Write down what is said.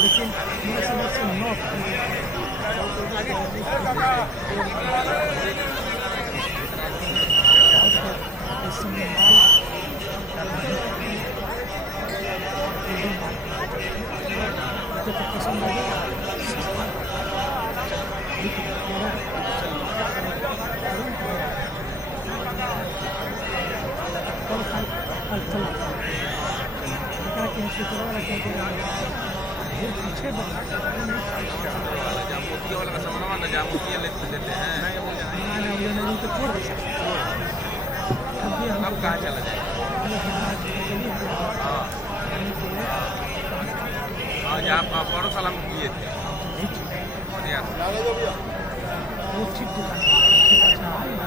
लेकिन मेरे समझ से 9 इस समय मुझे तो पसंद आ गया पीछे वाला का सामान वाला जामुन लेते हैं तो छोड़ दे अब कहाँ चला जाएगा हाँ जहाँ पड़ोस साल हम किए थे वो ठीक दुकान